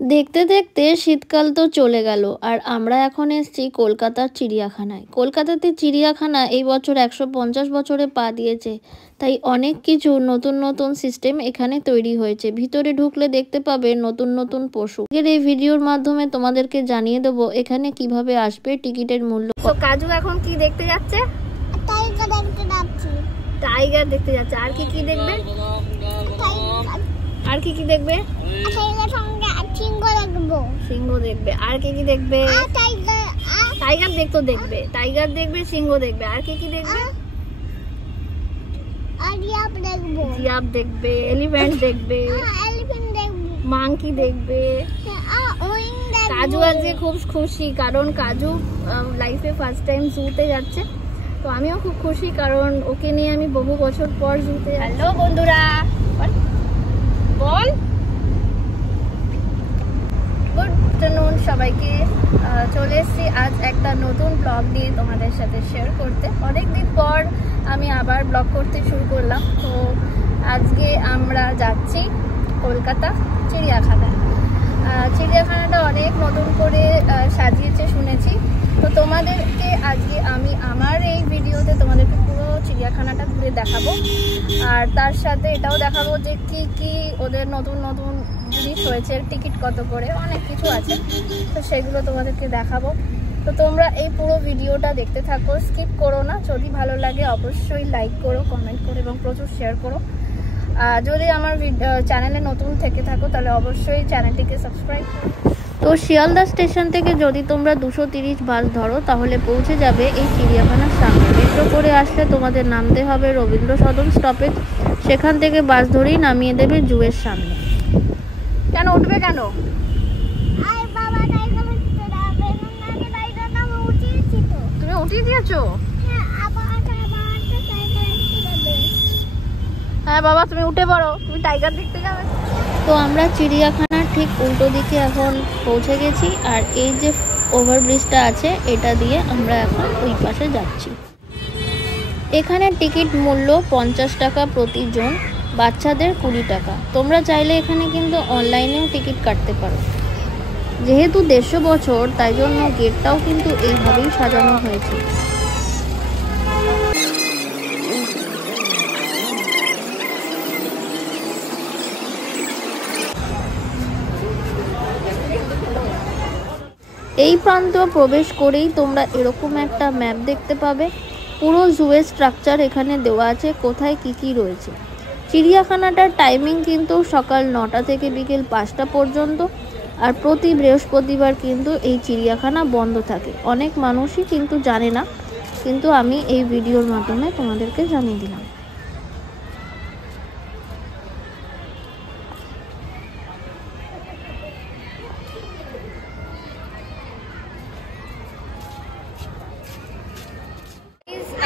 দেখতে দেখতে শীতকাল তো চলে গেল আর আমরা এখন এসেছি কলকাতার চিড়িয়াখানায়। কলকাতাতে চিড়িয়াখানা এই বছর 150 বছরে পা দিয়েছে, তাই অনেক কিছু নতুন নতুন সিস্টেম এখানে তৈরি হয়েছে। ভিতরে ঢুকলে দেখতে পাবে নতুন নতুন পশু। এই ভিডিওর মাধ্যমে তোমাদেরকে জানিয়ে দেবো এখানে কিভাবে আসবে, টিকিটের মূল্য। তো কাজু এখন কি দেখতে যাচ্ছে? টাইগার দেখতে যাচ্ছে। আর কি কি দেখবে? আর কি কি দেখবে? সিংহ দেখবে। আর কি কি দেখবে? টাইগার দেখতে দেখবে, টাইগার দেখবে, সিংহ দেখবে। আর কি কি দেখবে? জিরাফ দেখবে, এলিফ্যান্ট দেখবে, মাংকি দেখবে। কাজু আজকে খুব খুশি কারণ কাজু লাইফে ফার্স্ট টাইম জুতে যাচ্ছে। তো আমিও খুব খুশি কারণ ওকে নিয়ে আমি বহু বছর পর জুতে। হ্যালো বন্ধুরা, বল গুড আফটারনুন সবাইকে। চলে এসেছি আজ একটা নতুন ব্লগ নিয়ে তোমাদের সাথে শেয়ার করতে। অনেকদিন পর আমি আবার ব্লগ করতে শুরু করলাম। তো আজকে আমরা যাচ্ছি কলকাতা চিড়িয়াখানায়। চিড়িয়াখানাটা অনেক নতুন করে সাজিয়েছে শুনেছি। তো তোমাদেরকে আজকে আমি আমার এই ভিডিওতে তোমাদেরকে পুরো চিড়িয়াখানাটা ঘুরে দেখাবো, আর তার সাথে এটাও দেখাবো যে কি কি ওদের নতুন নতুন জিনিস হয়েছে, টিকিট কত করে, অনেক কিছু আছে। তো সেগুলো তোমাদেরকে দেখাবো। তো তোমরা এই পুরো ভিডিওটা দেখতে থাকো, স্কিপ করো না। যদি ভালো লাগে অবশ্যই লাইক করো, কমেন্ট করো এবং প্রচুর শেয়ার করো। যদি আমার চ্যানেলে নতুন থেকে থাকো তাহলে অবশ্যই চ্যানেলটিকে সাবস্ক্রাইব করো। তো শিয়ালদা স্টেশন থেকে যদি তোমরা 230 বাস ধরো তাহলে পৌঁছে যাবে এই চিড়িয়াখানার সামনে। মেট্রো করে আসলে তোমাদের নামতে হবে রবীন্দ্র সদন স্টপেজ। সেখান থেকে বাস ধরেই নামিয়ে দেবে জুয়ের সামনে। কেন উঠবে কেন? তুমি উঠিয়ে দিয়েছো? হ্যাঁ বাবা, তুমি উঠে পড়ো, তুমি টাইগার দেখতে যাবে। তো আমরা চিড়িয়াখানার ঠিক উল্টো দিকে এখন পৌঁছে গেছি, আর এই যে ওভারব্রিজটা আছে এটা দিয়ে আমরা এখন ওই পাশে যাচ্ছি। এখানে টিকিট মূল্য 50 টাকা প্রতিজন, বাচ্চাদের 20 টাকা। তোমরা চাইলে এখানে কিন্তু অনলাইনেও টিকিট কাটতে পারো। যেহেতু 150 বছর তাই জন্য গেটটাও কিন্তু এইভাবেই সাজানো হয়েছে। এই প্রান্ত প্রবেশ করেই তোমরা এরকম একটা ম্যাপ দেখতে পাবে। পুরো জুয়ের স্ট্রাকচার এখানে দেওয়া আছে, কোথায় কি কি রয়েছে। চিড়িয়াখানাটার টাইমিং কিন্তু সকাল 9টা থেকে বিকেল 5টা পর্যন্ত, আর প্রতি বৃহস্পতিবার কিন্তু এই চিড়িয়াখানা বন্ধ থাকে। অনেক মানুষই কিন্তু জানে না, কিন্তু আমি এই ভিডিওর মাধ্যমে তোমাদেরকে জানিয়ে দিলাম।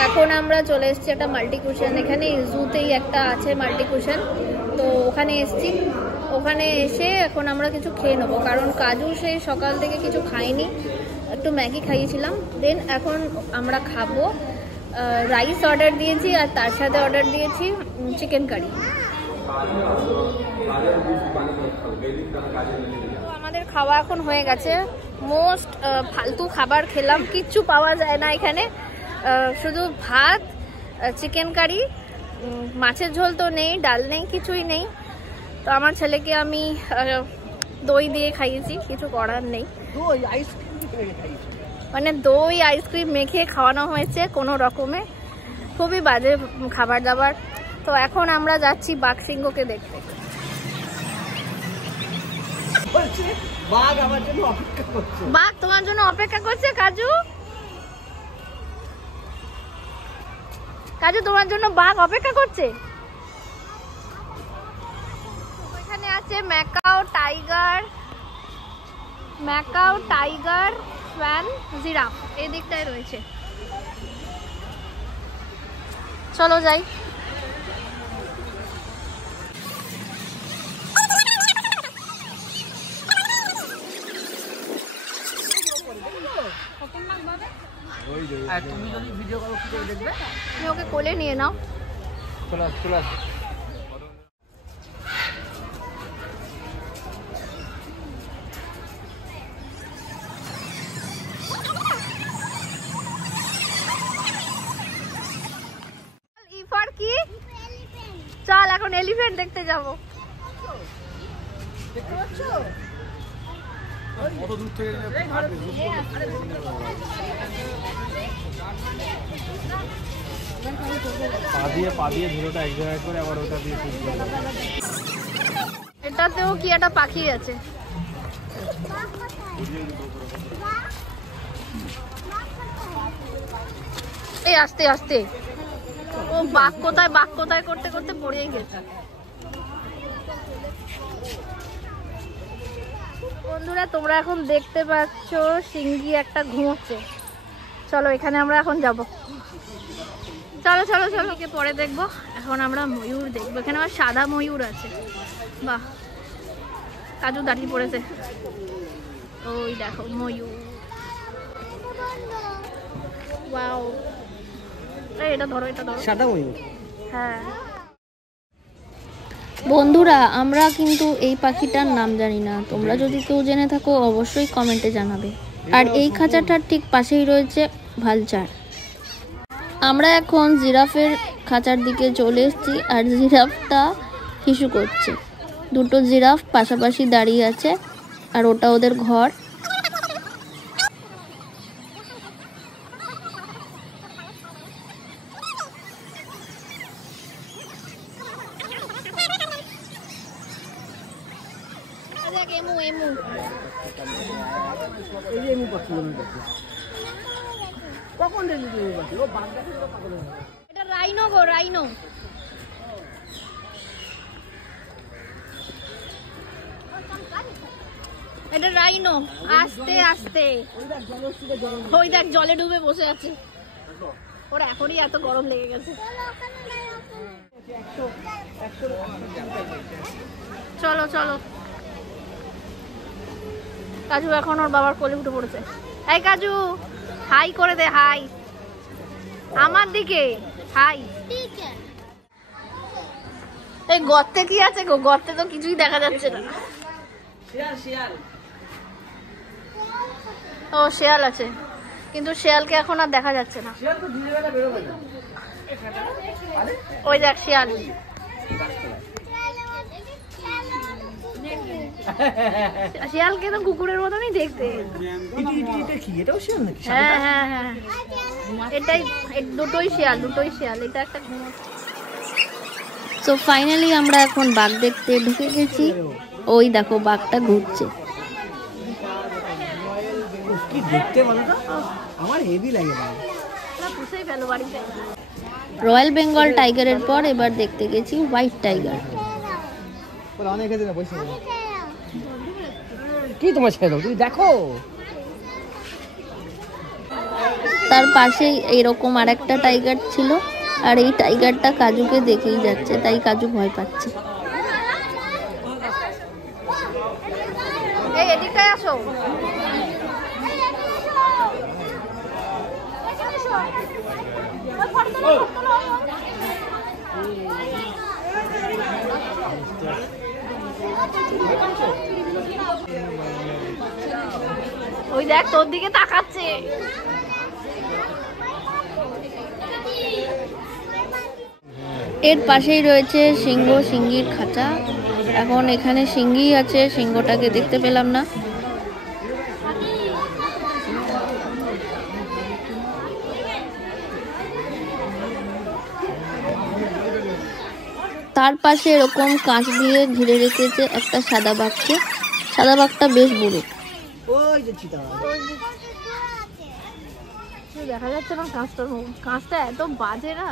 এখন আমরা চলে এসেছি একটা মাল্টি কুশন। এখানে জুতেই একটা আছে মাল্টি কুশন, তো ওখানে এসেছি। ওখানে এসে এখন আমরা কিছু খেয়ে নেবো কারণ কাজু সেই সকাল থেকে কিছু খাইনি, একটু ম্যাগি খাইয়েছিলাম। দেন এখন আমরা খাবো। রাইস অর্ডার দিয়েছি আর তার সাথে অর্ডার দিয়েছি চিকেন কারি। আমাদের খাওয়া এখন হয়ে গেছে। মোস্ট ফালতু খাবার খেলাম, কিচ্ছু পাওয়া যায় না এখানে, শুধু ভাত, চিকেন কারি, মাছের ঝোল তো নেই, ডাল নেই, কিছুই নেই। তো আমার ছেলেকে আমি দই দিয়ে খাইয়েছি, কিছু করার নেই। মানে দই আইসক্রিম মেখে খাওয়ানো হয়েছে কোনো রকমে, খুবই বাজে খাবার দাবার। তো এখন আমরা যাচ্ছি বাঘ সিংহকে দেখতে। বাঘ তোমার জন্য অপেক্ষা করছে কাজু। কাজু তোমার জন্য বাঘ অপেক্ষা করছে। এখানে আছে ম্যাকাও টাইগার, স্ব্যান, জিরাফ এই দিকটায় রয়েছে। চলো যাই। তুমি যদি ভিডিও করো কি করে দেখবে? তুমি ওকে কোলে নিয়ে নাও। চলে আসো। এলিফ্যান্ট দেখতে যাব। দেখতে পাচ্ছ কত দূর থেকে পা দিয়ে ঝুলোটা এক জায়গায় করে আবার ওটা দিয়ে এটাতেও কি একটা পাখি আছে। এই আস্তে আস্তে, ও বাঘ কোথায় করতে করতে পড়েই গেছে। বন্ধুরা তোমরা এখন দেখতে পাচ্ছ সিংহি একটা ঘুমোচ্ছে। চলো এখানে আমরা এখন যাব। চলো চলো চলো, পরে দেখবো। এখন আমরা ময়ূর দেখবো। এখানে আবার সাদা ময়ূর আছে। বাহ, কাজু দাঁড়িয়ে পড়েছে। ওই দেখো ময়ূর। ওয়াও, এটা ধরো, এটা ধরো, সাদা ময়ূর। হ্যাঁ বন্ধুরা, আমরা কিন্তু এই পাখিটার নাম জানি না। তোমরা যদি কেউ জেনে থাকো অবশ্যই কমেন্টে জানাবে। আর এই খাঁচাটার ঠিক পাশেই রয়েছে ভালচার। আমরা এখন জিরাফের খাঁচার দিকে চলে এসেছি। আর জিরাফটা হিসু করছে। দুটো জিরাফ পাশাপাশি দাঁড়িয়ে আছে আর ওটা ওদের ঘর। এটা রাইনো গো, রাইনো। এটা রাইনো। আস্তে আস্তে, ওই দেখ জলে ডুবে বসে আছে। ওর এখনই এত গরম লেগে গেছে। চলো চলো, কাজু এখন ওর বাবার কোলে উঠে পড়েছে। এই কাজু, হাই করে দে, হাই আমার দিকে, হাই। এই গর্তে কি আছে গো? গর্তে তো কিছুই দেখা যাচ্ছে না। ও শেয়াল আছে, কিন্তু শেয়ালকে এখন আর দেখা যাচ্ছে না। ওই দেখ শিয়াল। শিয়ালকে তো কুকুরের মতনই দেখতে। হ্যাঁ হ্যাঁ হ্যাঁ, এটাই, দুটোই শিয়াল, দুটোই শিয়াল। এটা একটা। তো ফাইনালি আমরা এখন বাঘ দেখতে ঢুকে গেছি। ওই দেখো বাঘটা ঘুরছে। কি দেখতে বলো তো, আমার হেভি লাগে। রয়্যাল বেঙ্গল টাইগারের পর এবার দেখতে গেছি হোয়াইট টাইগার। কি তোমার ছেলে, তুমি দেখো। তার পাশেই এইরকম আর একটা টাইগার ছিল। আর এই টাইগারটা কাজুকে দেখেই যাচ্ছে, তাই কাজু ভয় পাচ্ছে। এই এদিকটায় আসো। ওই দেখ তোর দিকে তাকাচ্ছে। এর পাশেই রয়েছে সিংহ, সিংহীর খাঁচা। এখন এখানে সিংহী আছে, সিংহটাকে দেখতে পেলাম না। তার পাশে এরকম কাঁচ দিয়ে ঘিরে রেখেছে একটা সাদা বাঘকে। সাদা বাঘটা বেশ বুড়ো। দেখা যাচ্ছে না কাঁচটার মুখ। কাঁচটা এত বাজে না,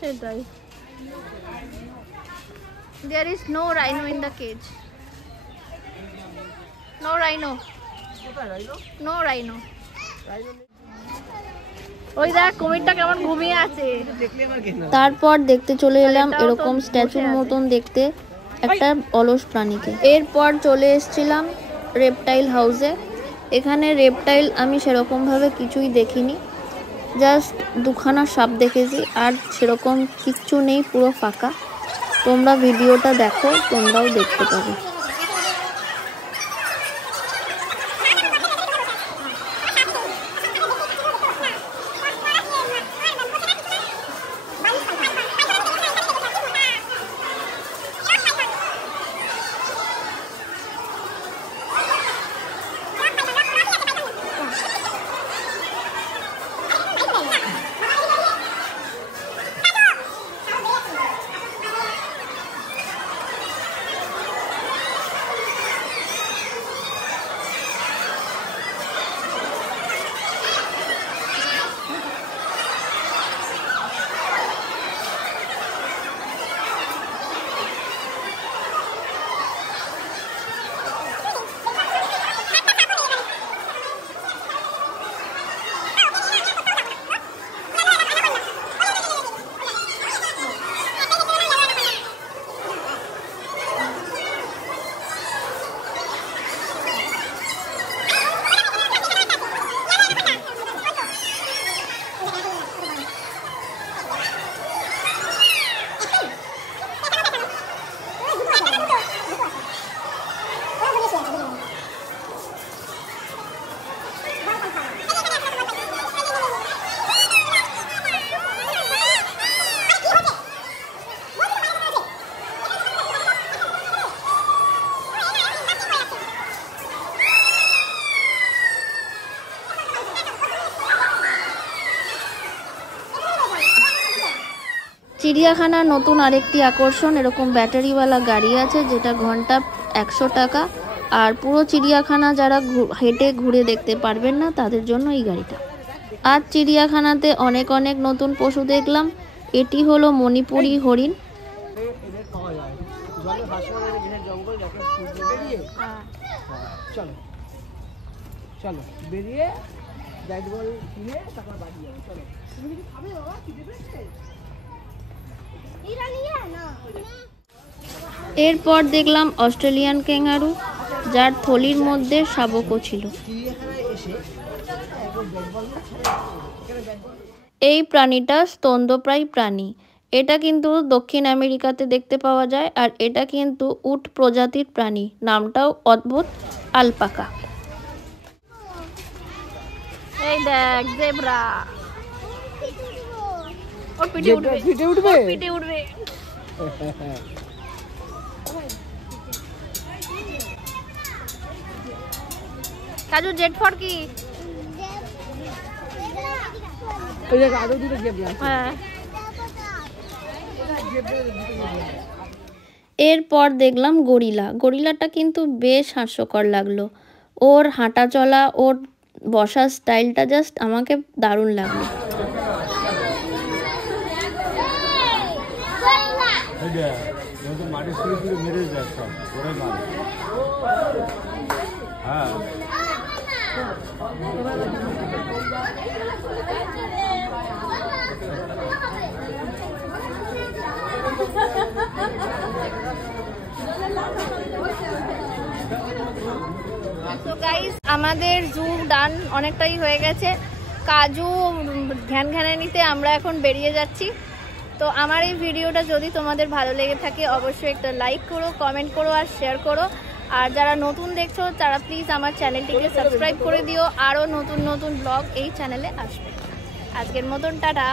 সেটাই। There is no rhino in the cage. No rhino. No rhino. ওই দেখ কুমিরটা কেমন ঘুমিয়ে আছে। তারপর দেখতে চলে এলাম এরকম স্ট্যাচুর মতন দেখতে একটা অলস প্রাণীকে। এরপর চলে এসেছিলাম রেপটাইল হাউসে। এখানে রেপটাইল আমি সেরকমভাবে কিছুই দেখিনি, জাস্ট দুখানা সাপ দেখেছি। আর সেরকম কিচ্ছু নেই, পুরো ফাঁকা। তোমরা ভিডিওটা দেখো, তোমরাও দেখতে পাবে। চিড়িয়াখানার নতুন আরেকটি আকর্ষণ, এরকম ব্যাটারিওয়ালা গাড়ি আছে যেটা ঘন্টা 100 টাকা। আর পুরো চিড়িয়াখানা যারা হেঁটে ঘুরে দেখতে পারবেন না তাদের জন্য এই গাড়িটা। আর চিড়িয়াখানাতে অনেক অনেক নতুন পশু দেখলাম। এটি হলো মণিপুরি হরিণ। চলো চলো বেরিয়ে ব্যাট বল কিনে তারপর বাড়ি যাবো। চলো তুমি কিছু খাবে বাবা? খিদে পেয়েছে? এরপর দেখলাম অস্ট্রেলিয়ান ক্যাঙ্গারু, যার থলির মধ্যে শাবকও ছিল। এই প্রাণীটা স্তন্যপ্রায়ী প্রাণী। এটা কিন্তু দক্ষিণ আমেরিকাতে দেখতে পাওয়া যায়। আর এটা কিন্তু উট প্রজাতির প্রাণী, নামটাও অদ্ভুত, আলপাকা। এই দেখ জেব্রা, ওর পিঠে উঠবে, পিঠে উঠবে, পিঠে উঠবে। কাজু জেট ফর কি? ওই জায়গা আরো দুটো জেব্রা আছে। হ্যাঁ। এরপর দেখলাম গরিলা। গরিলাটা কিন্তু বেশ হাস্যকর লাগলো। ওর হাঁটা চলা, ওর বসার স্টাইলটা জাস্ট আমাকে দারুণ লাগলো। তো গাইস, আমাদের জু ডান অনেকটাই হয়ে গেছে। কাজু ঘ্যানঘ্যানানিতে আমরা এখন বেরিয়ে যাচ্ছি। তো আমার এই ভিডিওটা যদি তোমাদের ভালো লেগে থাকে অবশ্যই একটা লাইক করো, কমেন্ট করো আর শেয়ার করো। আর যারা নতুন দেখছো তারা প্লিজ আমার চ্যানেলটিকে সাবস্ক্রাইব করে দিও। আরও নতুন নতুন ব্লগ এই চ্যানেলে আসবে। আজকের মতন টাটা।